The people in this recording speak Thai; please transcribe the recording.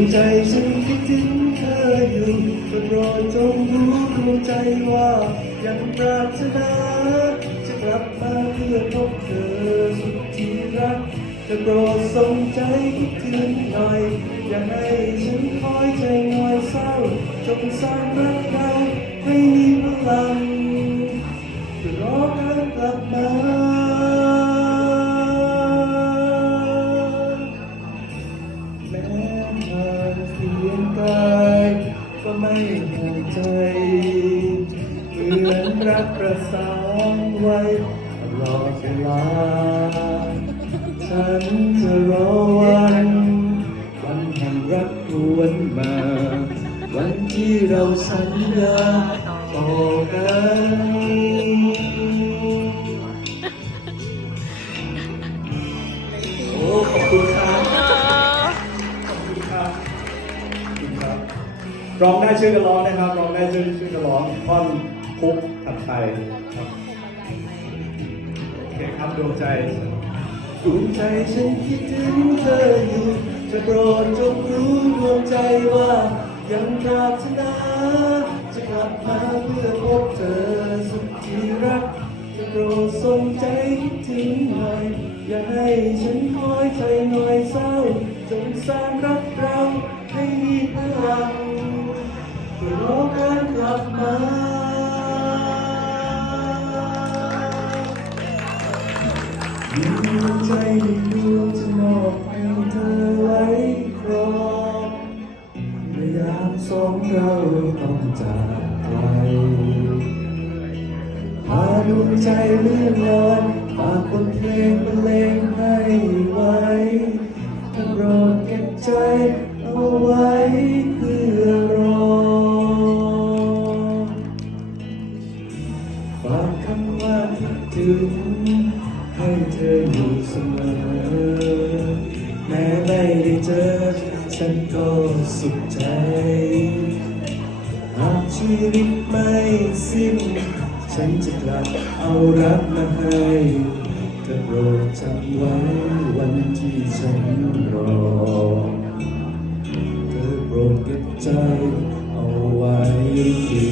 งใจฉันคิดถึงเธออยู่โปรดจงรู้ดวงใจว่ายังปรารถนาจะกลับมาเพื่อพบเธอสุดที่รักจะโปรดส่งใจคิดถึงหน่อย อย่าให้ฉันคอยใจงอยเศร้าจงสร้างรัก กายก็ไม่ห่างใจเหมือนรักประสานไว้ตลอดเวลา ฉันจะรอวันวันแห่งรักหวนมา วันที่เราสัญญาต่อกัน ร้องได้ช่วยกันร้องนะครับร้องได้ช่วยช่วยกันร้องท่อนคุกถัดไปครับโอเคครับดวงใจดวงใจฉันคิดถึงเธออยู่จะโปรดจงรู้ดวงใจว่า ยังปรารถนาจะกลับมาเพื่อพบเธอสุดที่รักจะโปรดส่งใจคิดถึงหน่อยอย่าให้ฉันคอยใจหน่อยเศร้าจงสร้างรัก พื่อรอกกลับมามีดวงใจหนึ่งดวงจะมอบให้เธอไว้ครองเมื่อยามสองเราต้องจากไกลพาดวงใจเลื่อนลอยฝากบทเพลงบรรเลงให้ไว้โปรดเก็บใจ ถึงให้เธออยู่เสมอ แม้ไม่ได้เจอ ฉันก็สุขใจ หากชีวิตไม่สิ้น ฉันจะกลับเอารักมาให้เธอโปรดจำไว้วันที่ฉันรอ เธอโปรดเก็บใจเอาไว้เพี